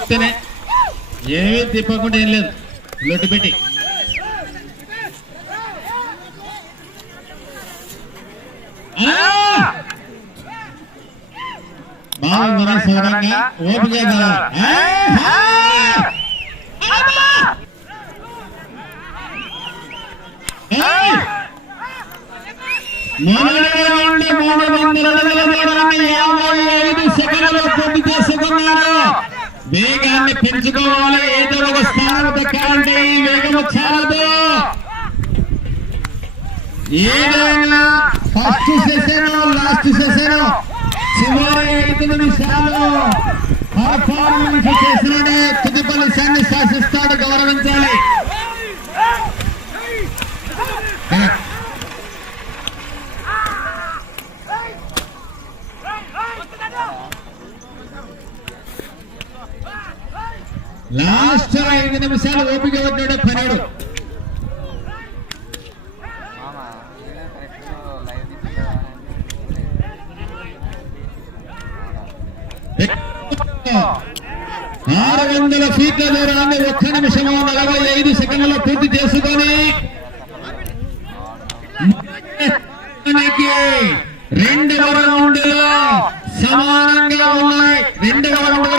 తిప్పతేనే ఏమీ తిప్పకుండా ఏం లేదు. లొట్టు పెట్టి. బాగుంది సౌరంగా ఓపెన్ మూడు వందల ఐదు సెకండ్లు పూర్తి వేగాన్ని పెంచుకోవాలి. ఏదో ఒక స్థానం దక్కాలంటే ఈ వేగం చాలదు ఏదైనా ఫస్ట్ సెషన్ లాస్ట్ సెషన్ చివరి ఐదు నిమిషాలు పర్ఫార్మెన్స్ చేసిన తుది ఫలితాన్ని శాసిస్తాడు గౌరవించాలి. లాస్ట్ ఐదు నిమిషాలు ఓపిక పడ్డాడు పనాడు ఆరు వందల ఫీట్ల దూరాన్ని ఒక్క నిమిషము నలభై ఐదు సెకండ్లలో పూర్తి చేసుకొని రెండవ రౌండ్లో సమానంగా ఉన్నాయి. రెండవ రౌండ్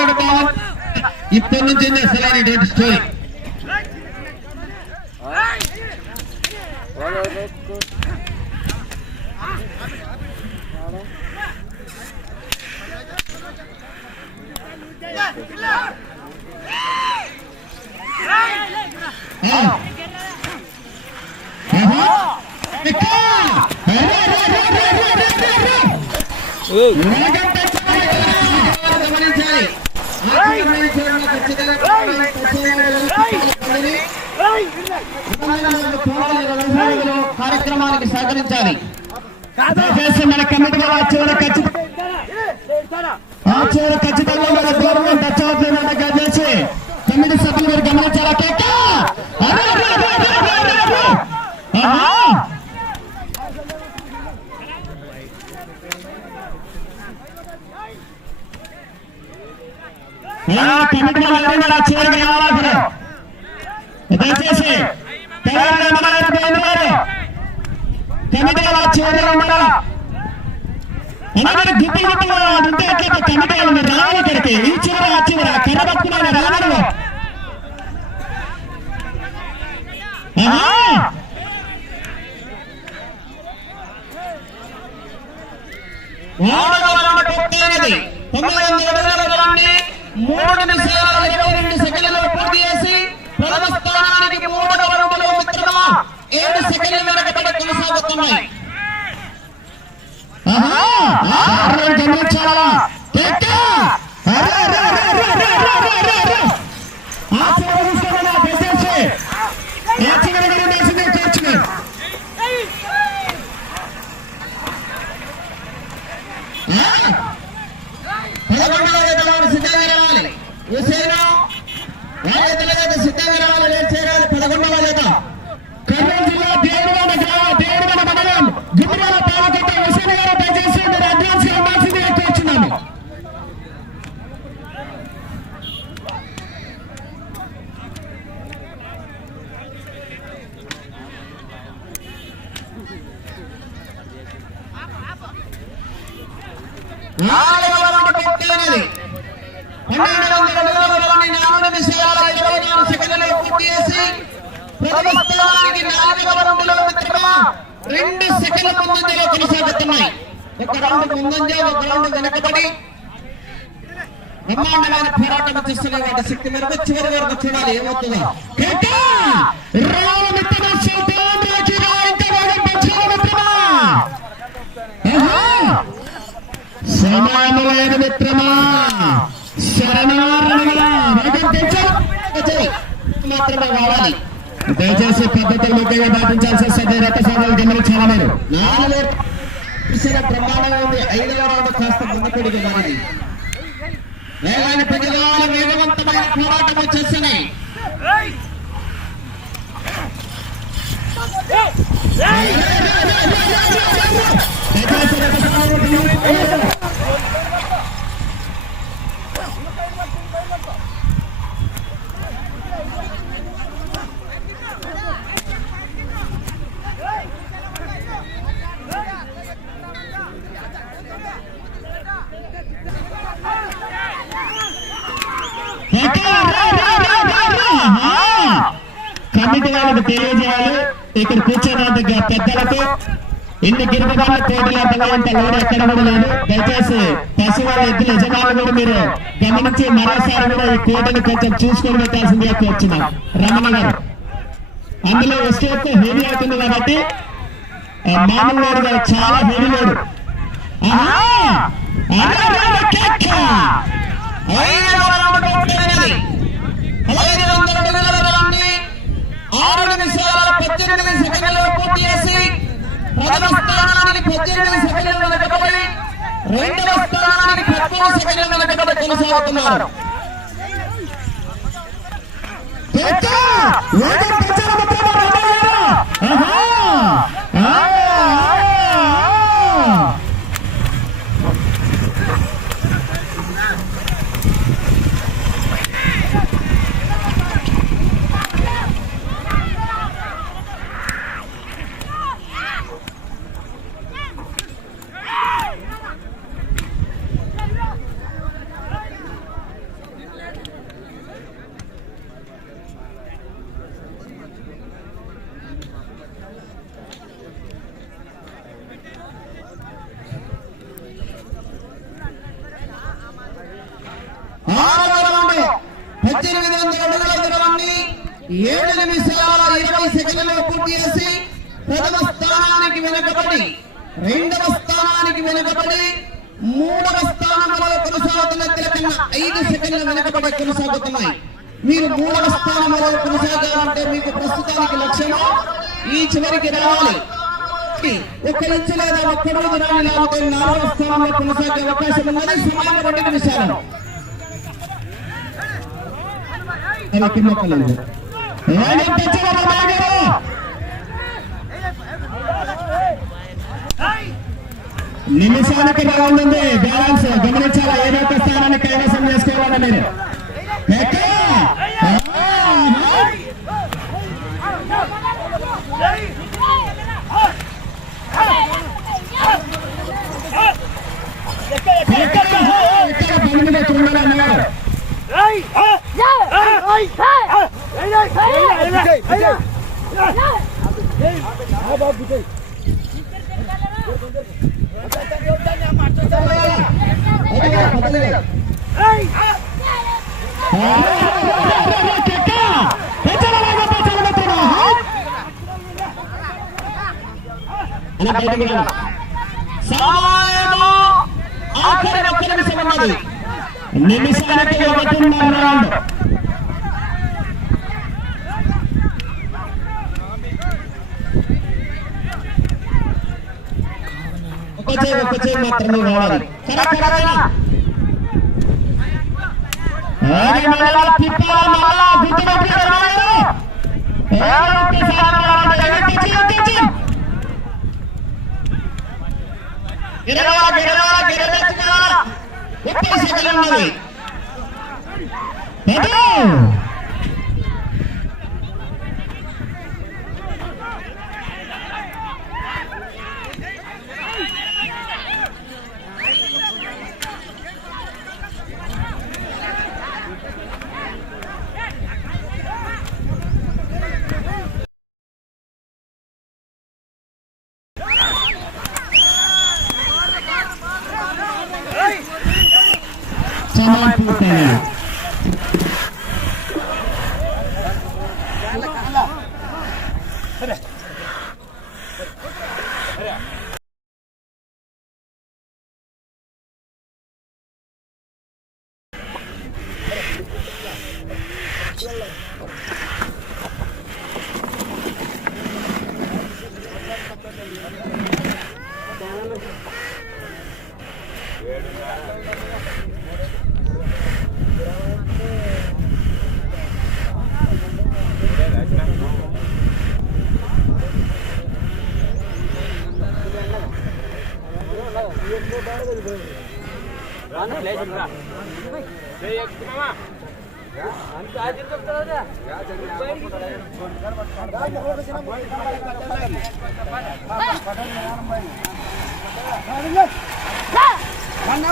ఇప్పటి నుంచి అసలైనటువంటి స్టోరీ గమనించాలి కార్యక్రమానికి సహకరించాలి మన కమిటీ వారు చివరి ఖచ్చితంగా ఎందుకంటే గుర్తు గుర్తు ఉంటే ఎట్లా కమిటీ వాళ్ళు మీరు రావాలి ఇక్కడికి ఈ చివర ఆ చివర! వాడగలన కొట్టేనది. తొమ్మిది వందల అడుగుల దూరాన్ని మూడు నిమిషాల ఇరవై రెండు సెకండ్లలో పూర్తి చేసి ప్రథమ స్థానానికి మూడవ రౌండ్లో ఏడు సెకండ్ల వెనకబడి కొనసాగుతున్నాయి ఆహా! ఆరు గమనించాలా? కేక! అరే, అరే, అరే, అరే, అరే, అరే, అరే, అరే, అరే. ఆ చివరి చూసుకోమన్నా, దయచేసి. ఆ చివరి కూడా వేసిందే చేర్చుకో. ఆ? పదకొండవ జత వారు సిద్ధంగా రావాలి హుసేను వారి జత సిద్ధంగా రావాలి లేట్ చేయాలి పదకొండవ జత కర్నూలు జిల్లా దేవుడివాడ గ్రామ దేవుడివాడ మండలం గుమ్మరాల పాలకొట్ట హుసేన్ గారు దయచేసి మీరు అడ్వాన్స్గా ఉండాల్సిందిగా కోరుచున్నాను నాలుగవ రౌండ్ పూర్తయినది పన్నెండు వందల అడుగుల దూరాన్ని నాలుగు నిమిషాల ఇరవై నాలుగు సెకండ్లలో పూర్తి చేసి ప్రథమ స్థానానికి స్థానానికి నాలుగవ రౌండ్లో మిత్రమా రెండు సెకండ్ల ముందంజలో కొనసాగుతున్నాయి ఒక రౌండ్ ముందంజ ఒక రౌండ్ వెనకబడి బ్రహ్మాండమైన పోరాటం చేస్తున్న శక్తి మేరకు చివరి వరకు చూడాలి. ఏమవుతుందో? లేదు మిత్రమా. మాత్రమే దయచేసి పద్ధతులు ముఖ్యంగా పాటించాల్సి వస్తుంది. రథ సాధనలు గమనించాలి మీరు నాలుగు ప్రమాణం ఉంది. ఐదవ రౌండ్ కాస్త ముందుకడిగి మారింది ప్రజల వేగవంతమైన పోరాటం వచ్చేస్తున్నాయి దయచేసి రథ కమిటీ వాళ్ళకి తెలియజేయాలి. ఇక్కడ కూర్చున్న పెద్దలకు ఇన్ని గిరిపదాల పోటీలు అంతగా ఇంత ఎక్కడ కూడా లేదు. దయచేసి పశువుల ఎద్దుల యజమానులు కూడా మీరు గమనించి మరోసారి కూడా ఈ పోటీని కొంచెం చూసుకొని పెట్టాల్సిందిగా కోరుచున్నాం రమణ గారు. అందులో వస్తే హెవీ అవుతుంది కాబట్టి మామూలు లోడ్ చాలా హెవీ లోడ్ ఆహా! అరే, అరే, అరే, కేక! ఐదవ రౌండ్ పూర్తయినది. పదహైదు వందల అడుగుల దూరాన్ని ఆరు నిమిషాల పద్దెనిమిది సెకండ్లలో పూర్తి చేసి ప్రథమ స్థానానికి పద్దెనిమిది సెకండ్లు వెనకబడి రెండవ స్థానానికి పద్దెనిమిది సెకండ్లు వెనకబడి కొనసాగుతున్నారు కేక! వేగం పెంచాలి మిత్రమా, రమణ గారు! ఆహా! ఆ, ఆ, ఆ! ఆరవ రౌండ్ పద్దెనిమిది వందల అడుగుల దూరాన్ని ఏడు నిమిషాల ఇరవై పూర్తి చేసి ప్రథమ స్థానానికి వెనకబడి రెండవ స్థానానికి వెనకబడి మూడవ స్థానంలో కొనసాగుతున్న తిలకన్నా ఐదు సెకండ్ల వెనకబడి కొనసాగుతున్నాయి. మీరు మూడవ స్థానంలో కొనసాగాలంటే మీకు ప్రస్తుతానికి లక్ష్యము ఈ చివరికి రావాలి. ఒక ఇంచు లేదా ఒక్క రోజు రాని లేకపోతే నాలుగవ స్థానంలో కొనసాగే అవకాశం ఉందని సమయం రెండు నిమిషాలు నిమిషానికి బాగుంది బ్యాలెన్స్ గమనించాలా ఏదో ఒక స్థానాన్ని కైవసం చేసుకోవాలి నేను కేక! ఆహా! కేక! ఇక్కడ పని మీద చూడాలి నిమిషానికి ఒకటిన్నర రౌండ్ बचे वो बचे मात्र निर्वाणी खरा खरा ना अरे माला पिपला माला घुटी घुटी करवाने अरे पीछे आने वाला है पीछे पीछे गिरने वाला गिरने वाला गिरने चला ऊपर से चलने वाले देखो জামালপুর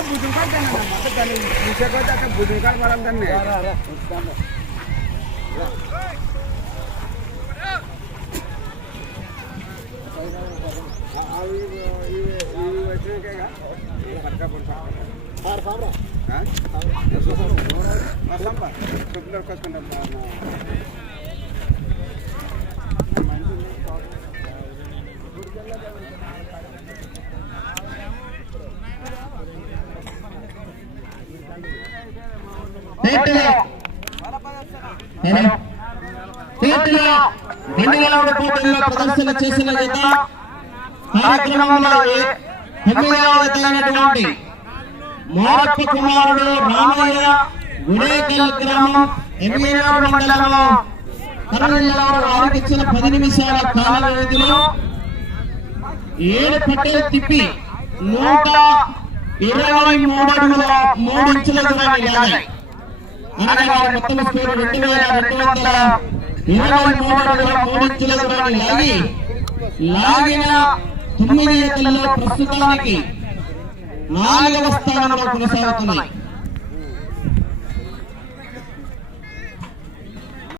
బుద్ధుకాడు బుద్ధుకాడు వరం కన్నా ప్రదర్శన చేసిన కార్యక్రమంలో జత అయినటువంటి మోరప్ప కుమారుడు రామయ్య గుడేకల్ గ్రామం ఎమ్మెల్యేరు మండలంలో కర్నూలు వారికి ఇచ్చిన పది నిమిషాల కాల వ్యవధిలో ఏడు పట్టెలు తిప్పి నూట ఇరవై మూడు అడుగుల మూడు ఇంచుల దూరాన్ని లాగాయి. అనగా వారి మొత్తం స్కోరు రెండు వేల రెండు వందల ఇరవై మూడు అడుగుల మూడు ఇంచుల దూరాన్ని లాగి లాగిన తొమ్మిది ఎత్తుల్లో ప్రస్తుతానికి నాలుగవ స్థానంలో కొనసాగుతున్నాయి